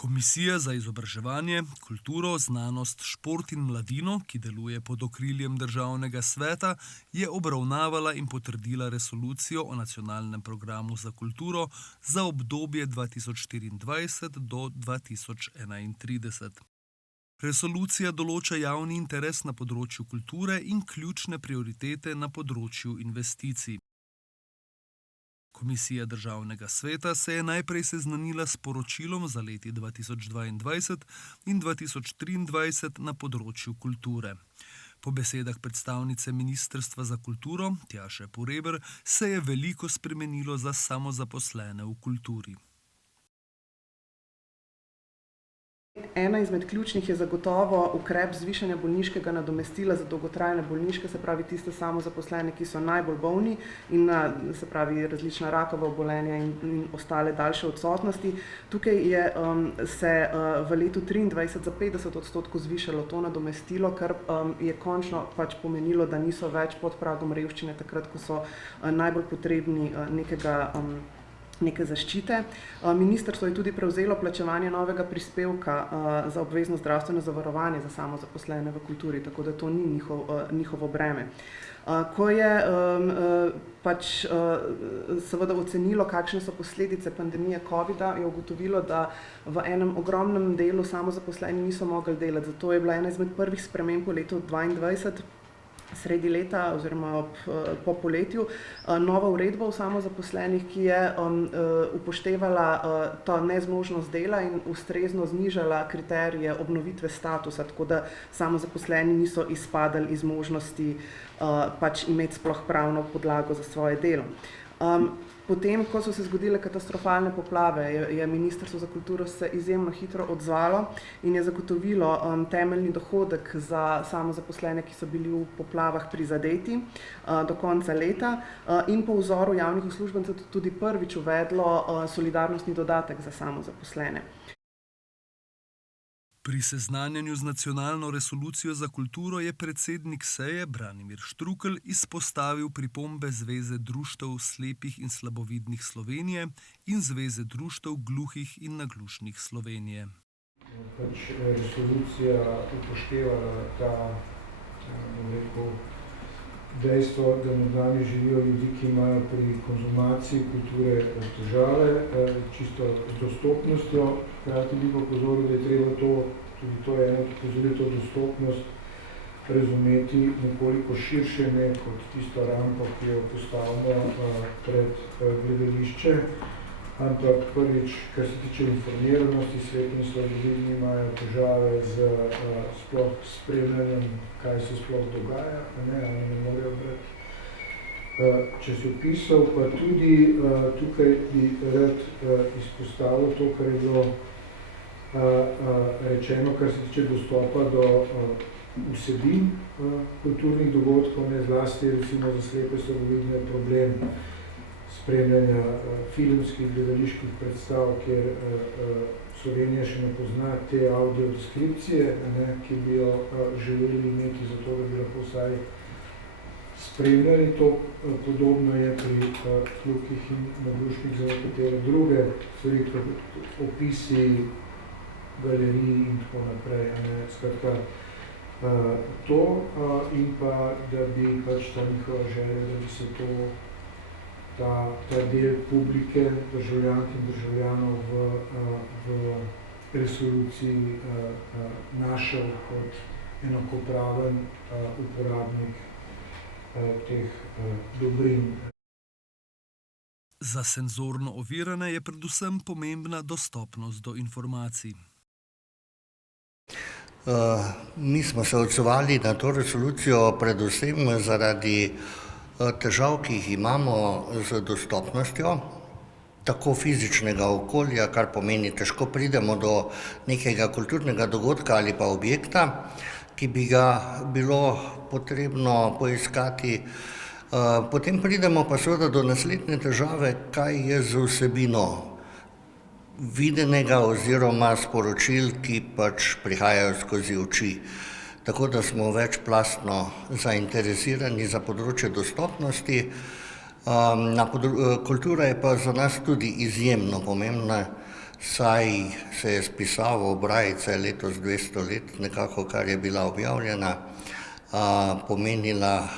Komisija za izobraževanje, kulturo, znanost, šport in mladino, ki deluje pod okriljem Državnega sveta, je obravnavala in potrdila resolucijo o nacionalnem programu za kulturo za obdobje 2024 do 2031. Resolucija določa javni interes na področju kulture in ključne prioritete na področju investicij. Komisija Državnega sveta se je najprej seznanila s poročilom za leti 2022 in 2023 na področju kulture. Po besedah predstavnice Ministrstva za kulturo, Tjaše Poreber, se je veliko spremenilo za samozaposlene v kulturi. Ena izmed ključnih je zagotovo ukrep zvišanja bolniškega nadomestila za dolgotrajne bolniške, se pravi tiste samozaposlene, ki so najbolj bolni in se pravi različna rakava obolenja in ostale daljše odsotnosti. Tukaj je se v letu 2023 za 50% zvišalo to nadomestilo, kar je končno pomenilo, da niso več pod pragom revščine takrat, ko so najbolj potrebni neke zaščite. Ministrstvo je tudi prevzelo plačevanje novega prispevka za obvezno zdravstveno zavarovanje za samozaposlene v kulturi, tako da to ni njihovo breme. Ko je seveda ocenilo, kakšne so posledice pandemije covida, je ugotovilo, da v enem ogromnem delu samozaposleni niso mogli delati. Zato je bila ena izmed prvih sprememb po letu 2022, sredi leta oziroma po poletju, nova uredba o samozaposlenih, ki je upoštevala to nezmožnost dela in ustrezno znižala kriterije obnovitve statusa, tako da samozaposleni niso izpadali iz možnosti imeti sploh pravno podlago za svoje delo. Potem, ko so se zgodile katastrofalne poplave, je Ministrstvo za kulturo se izjemno hitro odzvalo in je zagotovilo temeljni dohodek za samozaposlene, ki so bili v poplavah prizadeti do konca leta in po vzoru javnih uslužbencev tudi prvič uvedlo solidarnostni dodatek za samozaposlene. Pri seznanjanju z nacionalno resolucijo za kulturo je predsednik seje Branimir Štrukelj izpostavil pripombe Zveze društev slepih in slabovidnih Slovenije in Zveze društev gluhih in naglušnih Slovenije. Resolucija upošteva dejstvo, da med nami živijo ljudi, ki imajo pri konzumaciji kulture težave, čisto z dostopnostjo. Hkrati bi pa opozoril, da je treba tudi to eno opozoril, to dostopnost razumeti nekoliko širše, ne kot tisto rampo, ki jo postavimo pred gledališče, ampak prvič, kar se tiče informiranosti, slepi in slabovidni imajo težave z sploh spremljanjem, kaj se sploh dogaja, ali ne morejo brati časopisov, pa tudi tukaj bi rad izpostavil to, kar je bilo rečeno, kar se tiče dostopa do vsebin kulturnih dogodkov, ne zlasti recimo za slepe slabovidne problem spremljanja filmskih, gledaliških predstav, kjer Slovenija še ne pozna te audiodeskripcije, ki bi jo želeli imeti zato, da bi lahko vsaj spremljali to. Podobno je pri gluhih in naglušnih za nekatere druge stvari, kot opisi galerij in tako naprej. Skratka, to in pa, da bi ta njihova želja, da bi se ta del publike, državljank in državljanov v resoluciji našel kot enakopraven uporabnik teh dobrin. Za senzorno ovirane je predvsem pomembna dostopnost do informacij. Mi smo se odzvali na to resolucijo predvsem zaradi težav, ki jih imamo z dostopnostjo, tako fizičnega okolja, kar pomeni, težko pridemo do nekega kulturnega dogodka ali pa objekta, ki bi ga bilo potrebno poiskati. Potem pridemo pa seveda do naslednje težave, kaj je z vsebino videnega oziroma sporočil, ki prihajajo skozi oči. Tako da smo večplastno zainteresirani za področje dostopnosti. Kultura je pa za nas tudi izjemno pomembna, saj se je spisalo Brajica letos 200 let, nekako kar je bila objavljena, pomenila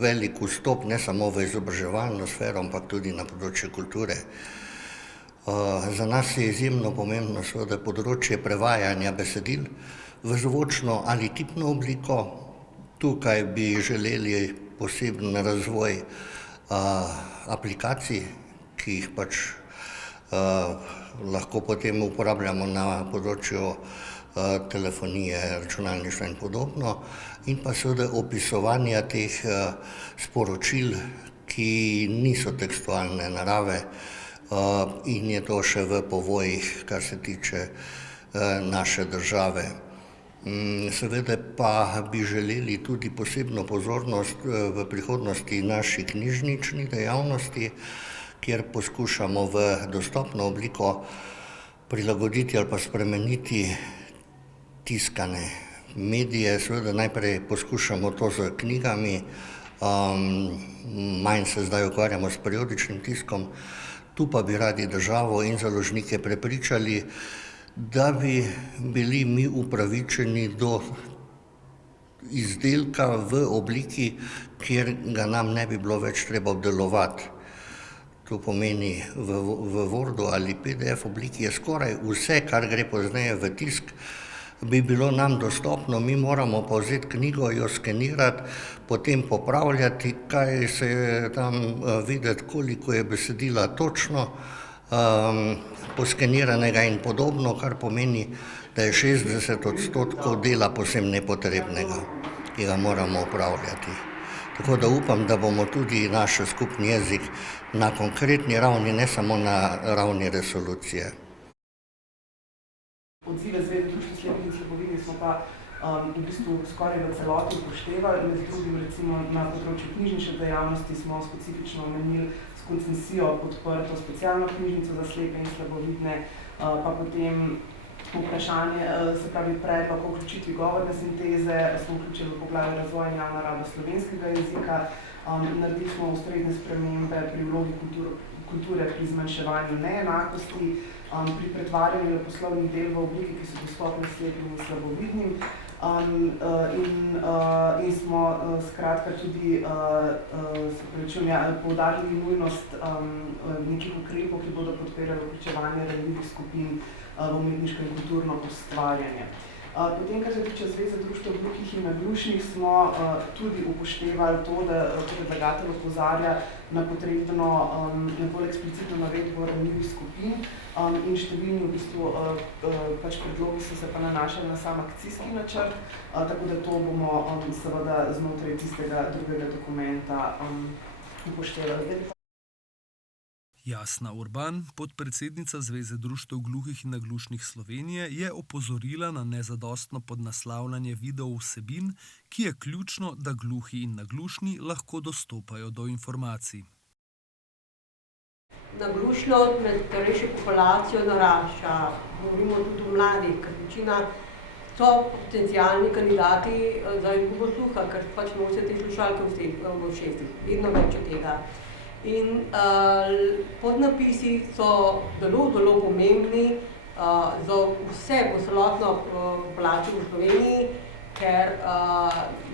velik vstop ne samo v izobraževalno sfero, ampak tudi na področje kulture. Za nas je izjemno pomembno seveda področje prevajanja besedil v zvočno ali tipno obliko. Tukaj bi želeli poseben razvoj aplikacij, ki jih pač lahko potem uporabljamo na področju telefonije, računalništva in podobno, in pa seveda opisovanja teh sporočil, ki niso tekstualne narave in je to še v povojih, kar se tiče naše države. Seveda pa bi želeli tudi posebno pozornost v prihodnosti naši knjižnični dejavnosti, kjer poskušamo v dostopno obliko prilagoditi ali pa spremeniti tiskane medije. Seveda najprej poskušamo to z knjigami, manj se zdaj ukvarjamo s periodičnim tiskom, tu pa bi radi državo in založnike prepričali, da bi bili mi upravičeni do izdelka v obliki, kjer ga nam ne bi bilo več treba obdelovati. To pomeni v Wordu ali PDF obliki je skoraj vse, kar gre pozneje v tisk, bi bilo nam dostopno, mi moramo pa vzeti knjigo, jo skenirati, potem popravljati, kaj se je tam videti, koliko je besedila točno, poskeniranega in podobno, kar pomeni, da je 60% dela povsem nepotrebnega, ki ga moramo opravljati. Tako da upam, da bomo tudi naš skupni jezik na konkretni ravni, ne samo na ravni resolucije. Odzive Zveze društev slepih in slabovidnih smo pa v bistvu skoraj v celoti upoštevali, med drugim recimo na področju knjižnične dejavnosti smo specifično omenili s koncesijo podprto specialno knjižnico za slepe in slabovidne, pa potem vprašanje, se pravi predlog o vključitvi govorne sinteze, smo vključili v poglavje razvoja in javna raba slovenskega jezika, naredili smo ustrezne spremembe pri vlogi kulture pri zmanjševanju neenakosti, pri pretvarjanju poslovnih del v obliki, ki so dostopne slepim in slabovidnim, in smo skratka tudi poudarili nujnost nekih ukrepov, ki bodo podpirali vključevanje ranljivih skupin v umetniško in kulturno ustvarjanje. Potem, kar se tiče Zveze društev gluhih in naglušnih, smo tudi upoštevali to, da predlagatelj opozarja na potrebno bolj eksplicitno navedbo ranljivih skupin in številni v bistvu pač predlogi so se pa nanašali na sam akcijski načrt, tako da to bomo seveda znotraj tistega drugega dokumenta upoštevali. Jasna Urban, podpredsednica Zveze društev gluhih in naglušnih Slovenije, je opozorila na nezadostno podnaslavljanje video vsebin, ki je ključno, da gluhi in naglušni lahko dostopajo do informacij. Naglušnost med starejšo populacijo narašča, govorimo tudi o mladih, ker večina so potencialni kandidati za izgubo sluha, ker pač nosijo te slušalke v ušesih, vedno več od tega. In podnapisi so zelo pomembni za vse celotno populacijo v Sloveniji, ker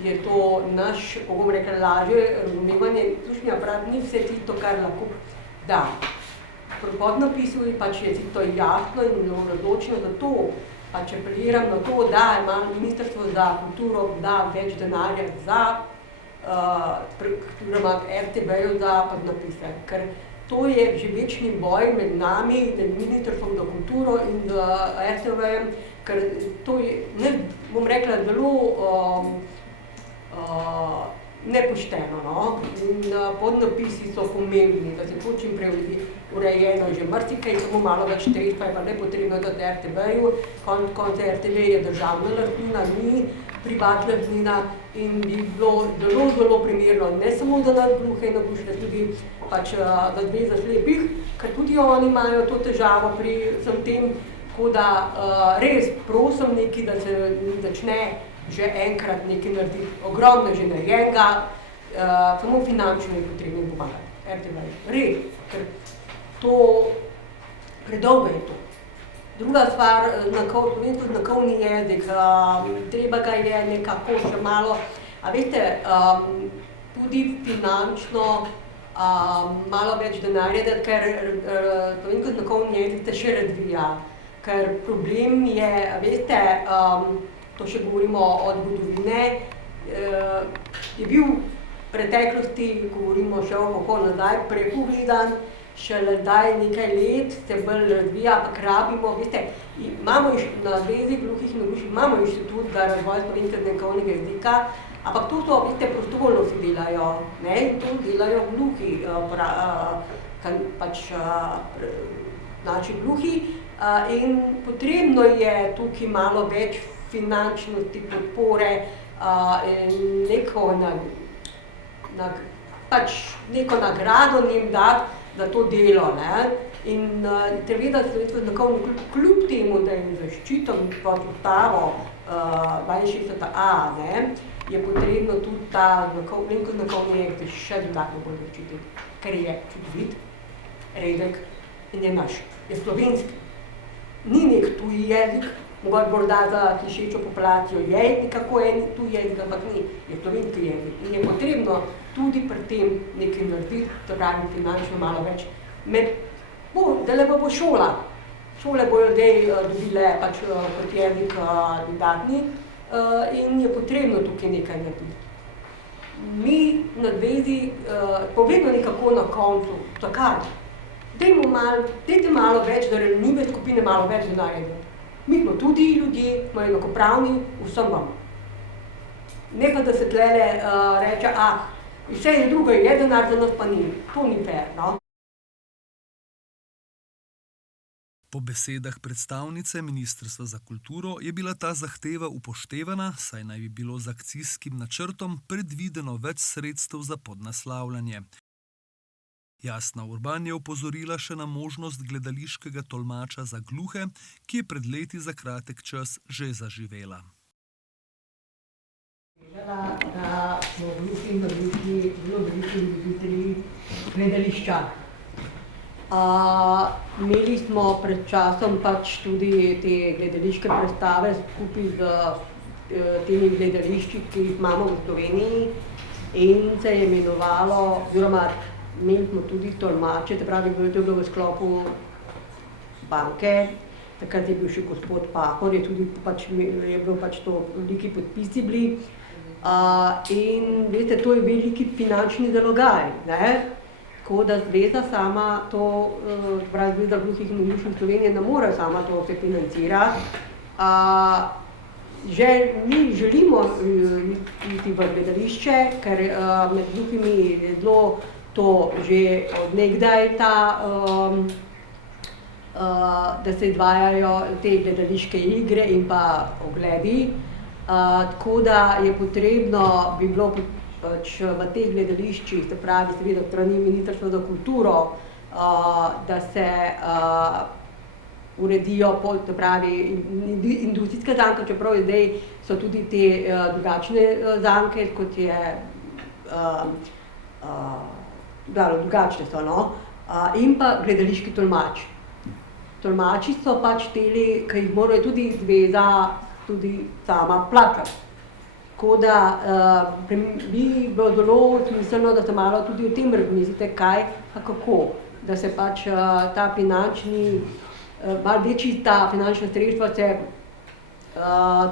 je to naš, kako bom rekla, lažje razumevanje. Slušni aparat ni vse tisto, kar lahko da. Pri podnapisu pač je to jasno in odločno, zato pač apeliram na to, da ima Ministrstvo za kulturo da več denarja za RTV-ju za podnapise, ker to je že večni boj med nami, med Ministrstvom za kulturo in RTV-jem, ker to je, bom rekla, zelo nepošteno, no? In podnapisi so pomembni, da se to čim prej urejeno, že marsikaj, samo malo več tretva je pa nepotrebno dati RTV-ju, konec RTV je državna lastnina, ni privatna lastnina in bi bilo zelo primerno, ne samo za nas gluhe in naglušne, tudi pač za Zvezo slepih, ker tudi oni imajo to težavo pri vsem tem, tako da res prosim nekaj, da se začne že enkrat nekaj narediti, ogromno že narejenega, samo finančno je potrebno pomagati RTV, res, ker to predolgo je to. Druga stvar, slovensko znakovni jezik, treba ga je nekako še malo, a veste, tudi finančno malo več denarja dati, ker slovensko znakovni jezik se še razvija. Ker problem je, veste, to še govorimo od zgodovine, je bil v preteklosti, govorimo še kako nazaj, prepogledan, šele zdaj nekaj let se bolj razvija, ampak rabimo, veste, imamo na Zvezi gluhih in naglušnih imamo inštitut za razvoj slovenskega znakovnega jezika, ampak to so, veste, prostovoljno se delajo, ne, in to delajo gluhi, pač naši gluhi, in potrebno je tukaj malo več finančnosti, podpore, neko nagrado njim dati za to delo, ne. In seveda slovensko znakovni kljub temu, da je zaščiten pod ustavo 62a, ne, je potrebno tudi ta slovensko znakovni jezik še dodatno bolj zaščititi, ker je čudovit, redek in je naš, je slovenski. Ni nek tuji jezik, morda za slišečo populacijo je nekako en tuji jezik, ampak ni, je slovenski jezik. In je potrebno tudi pri tem nekaj narediti, to pravi finančno malo več. Zdajle pa bo šola. Šole bojo zdaj dobile pač kot jezik dodatni in je potrebno tukaj nekaj narediti. Mi na Zvezi povedno nekako na koncu, zakaj? Dajte malo več, da ranljive skupine malo več denarja. Mi smo tudi ljudje, smo enakopravni, vsem vam. Ne pa, da se tlele reče, vse je drugo, je denar, za nas pa ni. To ni fair, no? Po besedah predstavnice Ministrstva za kulturo je bila ta zahteva upoštevana, saj naj bi bilo z akcijskim načrtom predvideno več sredstev za podnaslavljanje. Jasna Urban je opozorila še na možnost gledališkega tolmača za gluhe, ki je pred leti za kratek čas že zaživela. Da smo gluhi in naglušni zelo veliki ljubitelji gledališča. Imeli smo pred časom pač tudi te gledališke predstave skupaj z temi gledališči, ki jih imamo v Sloveniji, in se je imenovalo, oziroma imeli smo tudi tolmače, to je bilo v sklopu banke, takrat je bil še gospod Pahor, je bilo pač to veliki podpisi bili. In veste, to je veliki finančni zalogaj, ne? Tako da zveza sama to, Zveza gluhih in naglušnih Slovenije ne more sama to se financirati. Mi želimo iti v gledališče, ker med gluhimi je zelo to že od nekdaj da se izvajajo te gledališke igre in pa ogledi. Tako da je potrebno bi bilo pač v teh gledališčih, se pravi seveda strani Ministrstva za kulturo, da se uredijo, se pravi industrijske zanke, čeprav zdaj so tudi te drugačne zanke, kot je drugačne so, no, in pa gledališki tolmač. Tolmači so pač teli, ki jih morajo tudi zveza tudi sama plačati. Tako da bi bilo zelo smiselno, da se malo tudi o tem razmislite, kaj pa kako, da se pač ta finančni, malo večji ta finančna sredstva se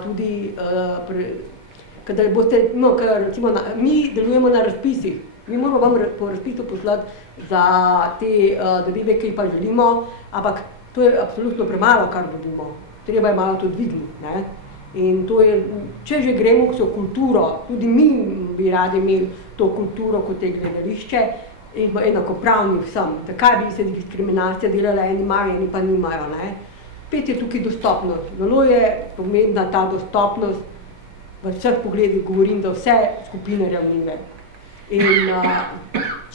tudi, kadar boste, ker recimo mi delujemo na razpisih, mi moramo vam po razpisu poslati za te zadeve, ki jih pa želimo, ampak to je absolutno premalo, kar dobimo. Treba je malo to dvigniti, ne. In to je, če že gremo v kulturo, tudi mi bi radi imeli to kulturo kot je gledališče in enakopravni vsem. Takaj bi se diskriminacija delala, eni imajo, eni pa nimajo, ne. Spet je tukaj dostopnost. Zelo je pomembna ta dostopnost, v vseh pogledih govorim, da vse skupine ranljive. In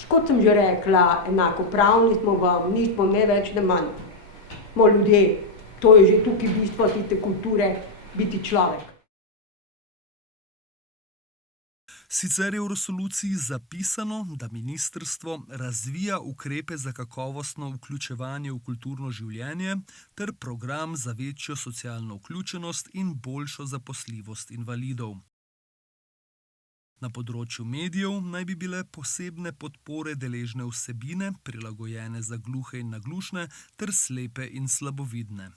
kot sem že rekla, enakopravni smo vam, nismo ne več, ne manj. Smo ljudje, to je že tukaj bistvo tiste kulture, biti človek. Sicer je v resoluciji zapisano, da ministrstvo razvija ukrepe za kakovostno vključevanje v kulturno življenje ter program za večjo socialno vključenost in boljšo zaposljivost invalidov. Na področju medijev naj bi bile posebne podpore deležne vsebine, prilagojene za gluhe in naglušne ter slepe in slabovidne.